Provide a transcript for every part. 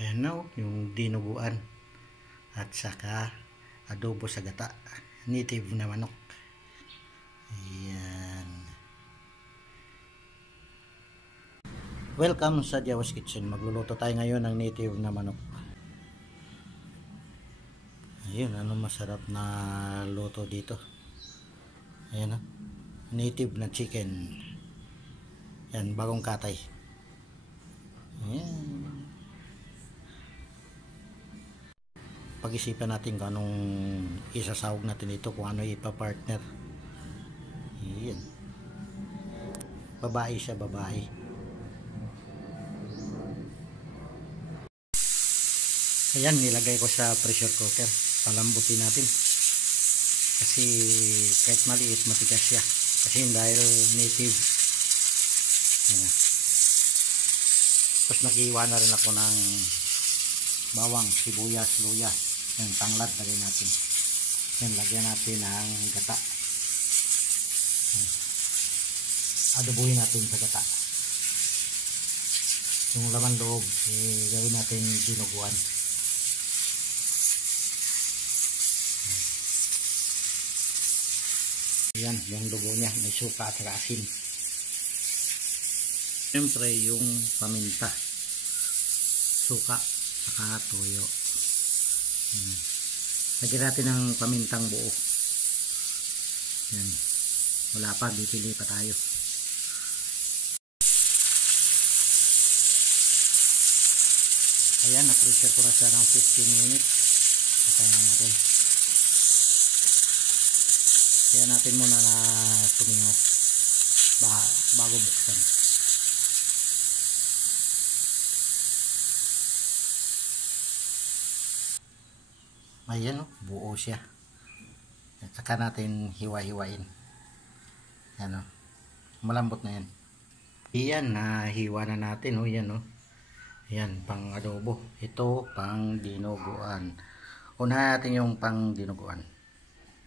Ayan na yung dinuguan at saka adobo sa gata, native na manok. Ayan. Welcome sa Jawas Kitchen. Magluluto tayo ngayon ng native na manok. Ayun, ano masarap na luto dito. Ayan, native na chicken. Yan, bagong katay. Ayan. Pag-isipan natin kung anong isasawag natin ito, kung ano ipa-partner. Ayan. Babae siya, babae. Ayan, nilagay ko sa pressure cooker. Palambutin natin. Kasi kahit maliit, matigas siya. Kasi dahil native. Ayan. Tapos nakiiwa na rin ako ng bawang, sibuyas, luya. Ayan, tanglad, lagay natin. Ayan, lagyan natin ng gata. Ayan. Adobuhin natin sa gata. Yung laman loob, gawin natin dinuguan. Ayan, yung dugo niya, may suka at asin. Siyempre, yung paminta, suka, saka toyo. Ayan. Lagyan natin ng pamintang buo. Ayan. Wala pa, bibili pa tayo. Ayan, na-pressure ko na siya ng 15 minutes. Patayin natin. Kaya natin muna na tumingaw bago buksan. Ayan, buo siya. At saka natin hiwa-hiwain. Ayan, malambot na yan. Ayan, nahiwa na natin. Ayan, ayan, pang adobo. Ito, pang dinuguan. Unahin natin yung pang dinuguan.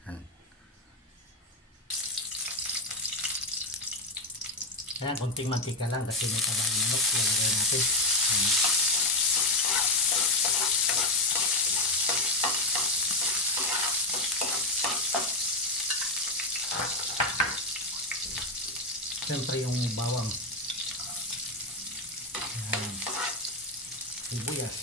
Ayan. Ayan, kunting mantika lang kasi may tabang manok. Lalagay natin. Ayan. Siyempre yung bawang. Ayan. Sibuyas.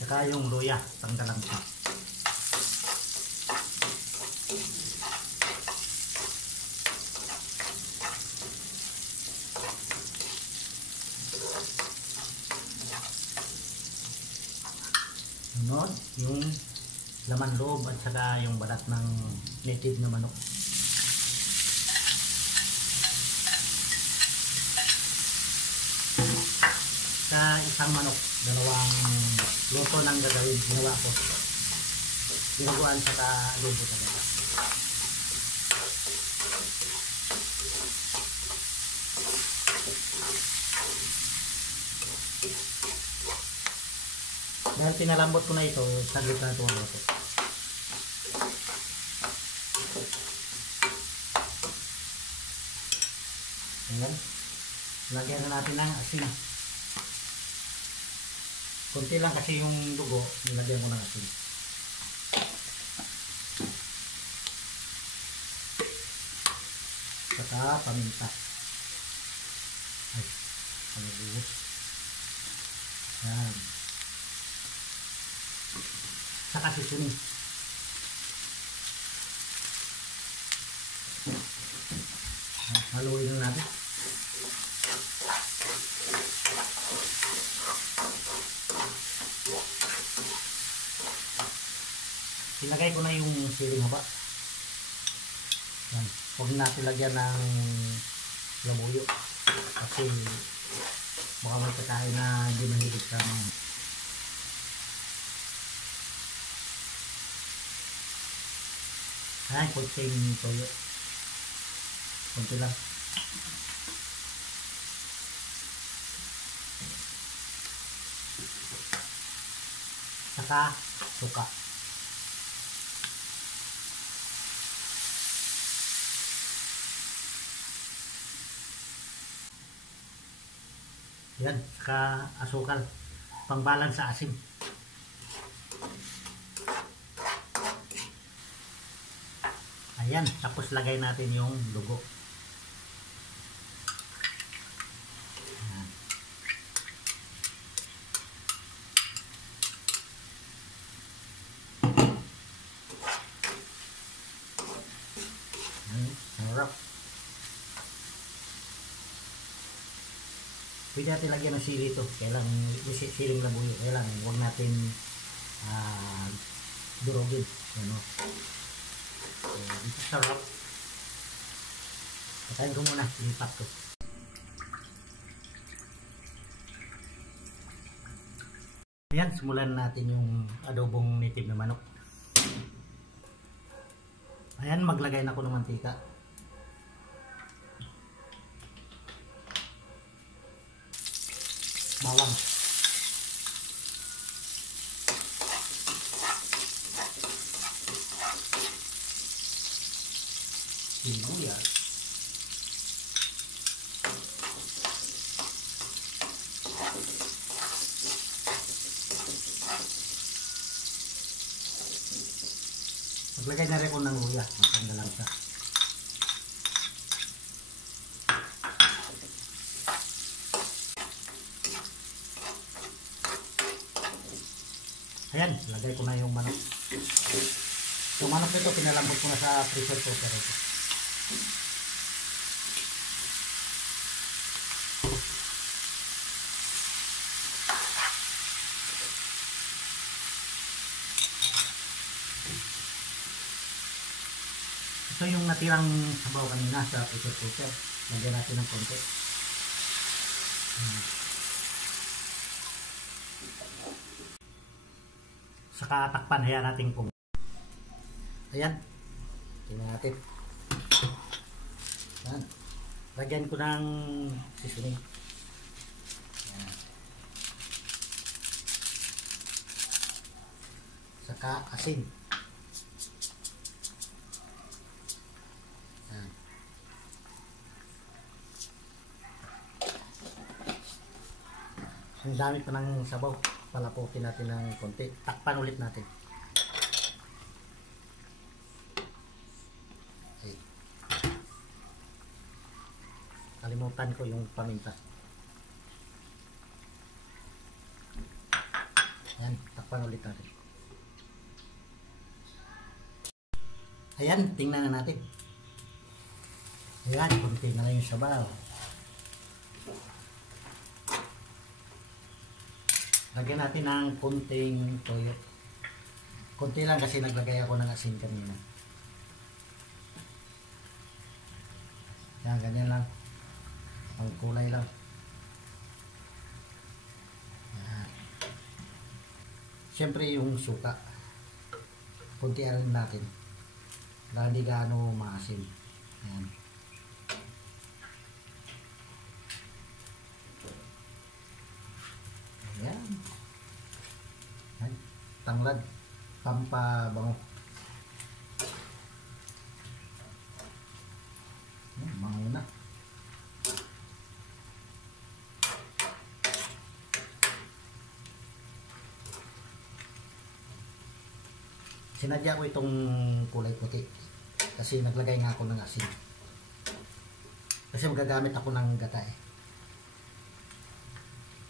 Saka yung luya, tanggalan pa. Sunod, yung laman loob at saka yung balat ng native na manok. Sa isang manok, dalawang luto ng gagawin ginawa ko. Dinuguan saka adobo talaga. Dahil pinalambot ko na ito, saglit na ito ang luto. Ayan. Lagyan na natin ng asin. Kunti lang kasi yung dugo, nilagyan ko ng asin. Saka paminta. Ay, panabuhos. Ayan. Saka sisuni. Haluin na natin. Ilagay ko na yung siling haba. Yan. Huwag natin lagyan ng labuyo kasi baka may kakain na hindi mahilig sa mga. Ay, kunting toyo. Kunti lang. Saka suka. Yan, saka asukal. Pangbalan sa asim. Ayan, tapos lagay natin yung dugo. Ayan. Ayan, sarap. Pwede natin lagyan ng sili ito. Kailangan siling labuyo. Kailangan huwag natin durugin. Ano? Ito sarap. Patayin ko muna. Lipat ko. Ayan, simulan natin yung adobong native na manok. Ayan, maglagay na ako ng mantika. Bawang. Sibuyas. Maglagay na rin ko ng luya. Matanggalan siya. Ayan, lagay ko na yung manok. Yung manok nito, pinalambot ko na sa pressure cooker ito. Ito yung natirang sabaw kanina sa pressure cooker. Lagyan natin ng konti. Saka takpan, hayaan natin kung. Ayan. Tingnan natin. Ayan. Lagyan ko ng seasoning. Ayan. Saka asin. Ayan. Ang dami pa ng sabaw. Palapukin natin ng konti. Takpan ulit natin. Okay. Kalimutan ko yung paminta. Ayan, takpan ulit natin. Ayan, tingnan na natin. Ayan, konti na lang yung sabaw. Lagyan natin ng kunting toyo. Kunti lang kasi naglagay ako ng asin kanina. Yan, ganyan lang. Ang kulay lang. Yan. Siyempre yung suka. Kuntihan rin natin. Dahil hindi gaano maasim. Yan. Ayan. Ayan. Tanglad. Pampabango. Ayan, bango na. Sinadya ko itong kulay puti. Kasi naglagay nga ako ng asin. Kasi magagamit ako ng gata eh.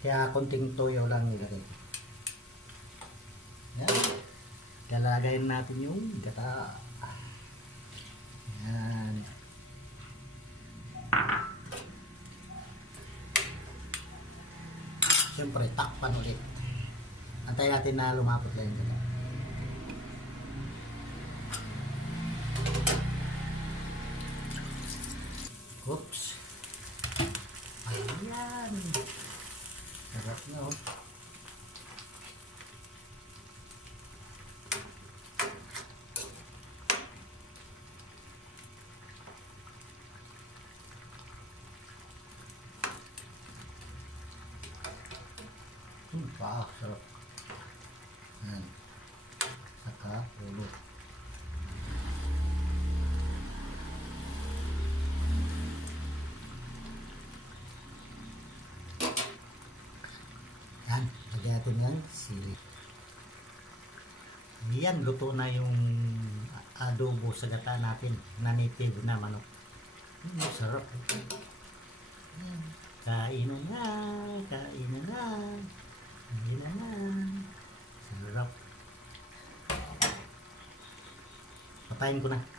Kaya konting toyo lang nilagay. Yan. Lalagayin natin yung gata. Yan. Siyempre, takpan ulit. Antayin natin na lumapot lang yung gata. Oops. Ayan. Sarap na oh. Wow, sarap. Ayan. Saka ulo. sili. Yan, luto na yung adobo sa gata natin na native na manok. Sarap. Yan. Kainan na, kainan na. Kainan na. Sarap. Patayin ko na.